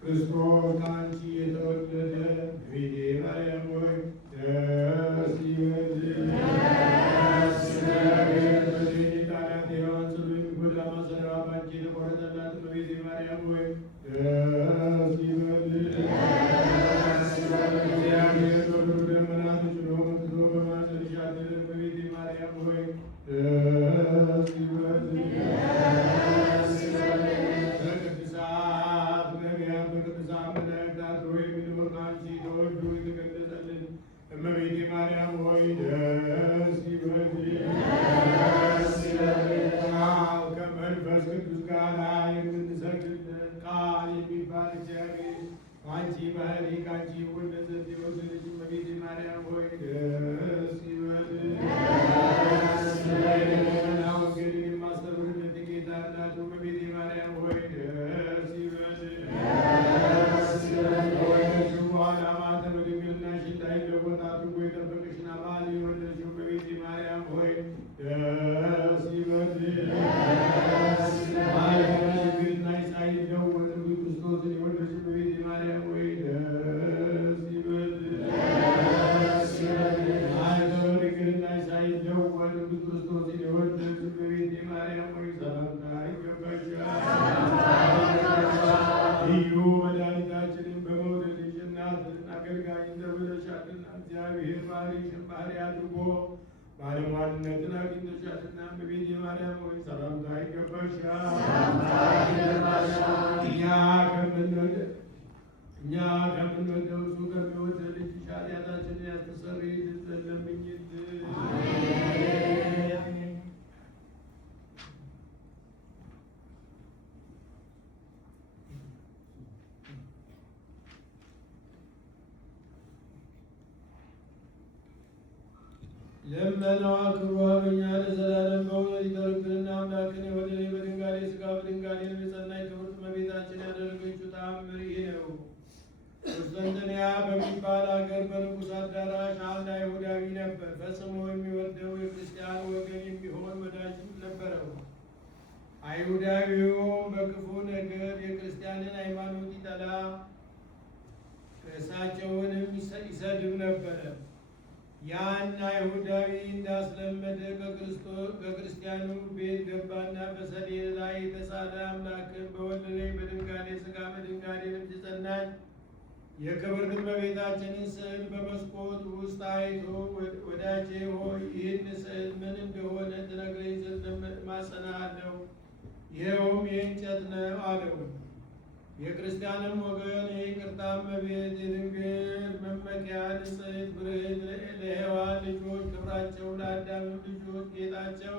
ክርስቶስ ከአንቺ የተወለደ ቤቴ ማርያም ሆይ ደስ ይበልሽ። ጣናት ሔዋን ጽሉ የሚጎዳ ማሰሪያዋ ባንቺ የተቆረጠላት ቤቴ ማርያም ሆይ ደስ ይበልሽ። እግዚአብሔር በብሩ ደመና ተጭኖ መጥቶ በማኅፀንሽ አደረ ቤቴ ማርያም ሆይ ደስ ይበልሽ። እመቤቴ ማርያም ሆይ ደስ ይበልሽ። ከመንፈስ ቅዱስ ጋር የምንሰግድለት ቃል የሚባል እግዚአብሔር አንቺ ባህሪ ከአንቺ ወለደ የወለደች እመቤቴ ማርያም ሆይ ደስ ይበልሽ። ወንጌልን የማስተምርለት ጌታ እናቱ እመቤቴ ማርያም ሆይ ደስ ይበልሽ። ዓላማተ በድንግልናሽ እንዳይለወጥ አድርጎ የጠበቀሽን አማል የወለድሽው እመቤቴ ማርያም ሆይ ደስ ይበልሽ። በድንግልናሽ ሳይለወጥ ክርስቶስን የወለድሽው እመቤቴ ማርያም ሆይ ደስ ይበልሽ። በድንግልናሽ ሳይለወጥ ክርስቶስን የወለድሽው እመቤቴ ማርያም ሆይ ሰላምታ ይገባሻል። ልዩ መድኃኒታችንን በመውደድሽ አገልጋይ እንደብለሻልና እግዚአብሔር ባሕርይሽን ባሕርይ አድርጎ ባለሟልነትን አግኝተሻልና እመቤቴ ማርያም ሆይ ሰላምታ ይገባሻል። እኛ ከምንወደው እሱ ከሚወደድ ልጅሽ ኃጢአታችንን ያስተሰርይልን ዘንድ ለምኝልን። ለመናዋ ክብሯ በእኛ ለዘላለም በእውነት ይደርብንና አምላክን የወለደች በድንጋሌ ሥጋ በድንጋሌ የጸናች ክብርት እመቤታችን ያደረገችው ተአምር ይህ ነው። ቁስጥንጥንያ በሚባል አገር በንጉሥ አዳራሽ አንድ አይሁዳዊ ነበር። ፈጽሞ የሚወደው የክርስቲያን ወገን የሚሆን ወዳጅም ነበረው። አይሁዳዊውም በክፉ ነገር የክርስቲያንን ሃይማኖት ይጠላ፣ እሳቸውንም ይሰድብ ነበረ። ያን አይሁዳዊ እንዳስለመደ ከክርስቲያኑ ቤት ገባና በሰሌን ላይ የተሳለ አምላክን በወለደች በድንጋሌ ሥጋ በድንጋሌ ነፍስ የጸናች የክብርት እመቤታችንን ስዕል በመስኮት ውስጥ አይቶ ወዳጄ ሆይ ይህን ስዕል ምን እንደሆነ ትነግረኝ ዘንድ እማጸንሃለሁ፣ ይኸውም የእንጨት ነው አለው። የክርስቲያንም ወገን የይቅርታ እመቤት የድንግል መመኪያ ንጽሕት ብርህት ለሔዋን ልጆች ክብራቸው ለአዳምም ልጆች ጌጣቸው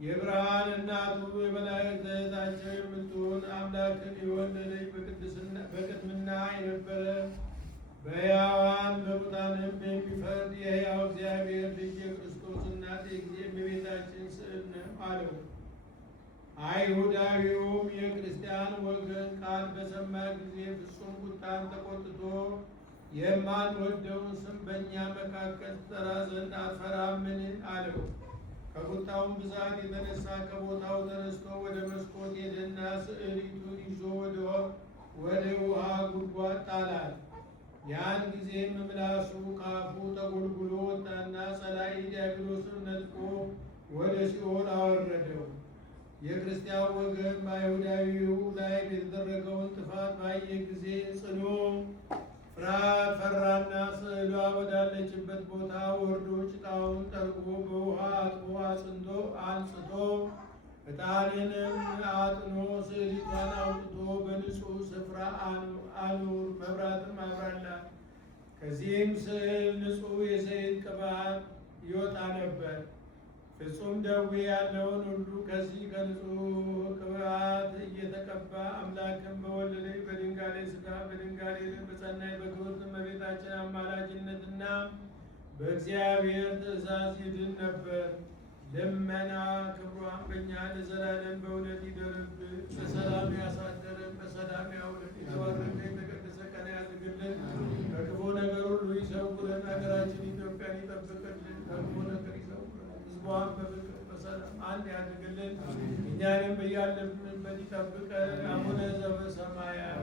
የብርሃን እናቱ የመላእክት እህታቸው የምትሆን አምላክን የወለደች በቅድምና የነበረ በሕያዋን በሙታንም የሚፈርድ የሕያው እግዚአብሔር ልጅ የክርስቶስ እናት የእመቤታችን ስዕል ነው አለው። አይሁዳዊውም የክርስቲያን ወገን ቃል በሰማ ጊዜ ፍጹም ቁጣን ተቆጥቶ የማንወደውን ስም በእኛ መካከል ትጠራ ዘንድ አትፈራምን? አለው። ከቁጣውን ብዛት የተነሳ ከቦታው ተነስቶ ወደ መስኮት ሄደና ስዕሊቱን ይዞ ወደ ውሃ ጉድጓድ ጣላት። ያን ጊዜም ምላሱ ካፉ ተጎልጉሎ ወጣና ጸላኢ ዲያብሎስን ነጥቆ ወደ ሲኦል አወረደው። የክርስቲያን ወገን በአይሁዳዊው ላይ የተደረገውን ጥፋት ባየ ጊዜ ጽኑ ፍርሃት ፈራና ስዕሏ ወዳለችበት ቦታ ወርዶ ጭቃውን ጠርጎ በውሃ አጥቦ አንጽቶ ዕጣንንም አጥኖ ስዕሊቷን አውጥቶ በንጹሕ ስፍራ አኑር፣ መብራትም አብራላት። ከዚህም ስዕል ንጹሕ የዘይት ቅባት ይወጣ ነበር። ፍጹም ደዌ ያለውን ሁሉ ከዚህ ከንጹሕ ቅባት እየተቀባ አምላክን በወለደች በድንጋሌ ሥጋ በድንጋሌ በጸናች በክብርት እመቤታችን አማላጅነትና በእግዚአብሔር ትእዛዝ ይድን ነበር። ልመና ክብሯን በእኛ ለዘላለም በእውነት ይደርብን። በሰላም ያሳደረን በሰላም ያውለን። የተባረከ የተቀደሰ ቀን ያድርግልን። ከክፉ ነገር ሁሉ ይሰውረን። ሀገራችን ኢትዮጵያን ይጠብቅልን። ከክፉ ነገር ይሰውረን። ሕዝቧን በፍቅር በሰላም አንድ ያድርግልን። እኛንም በያለንበት ይጠብቀን። አቡነ ዘበሰማያት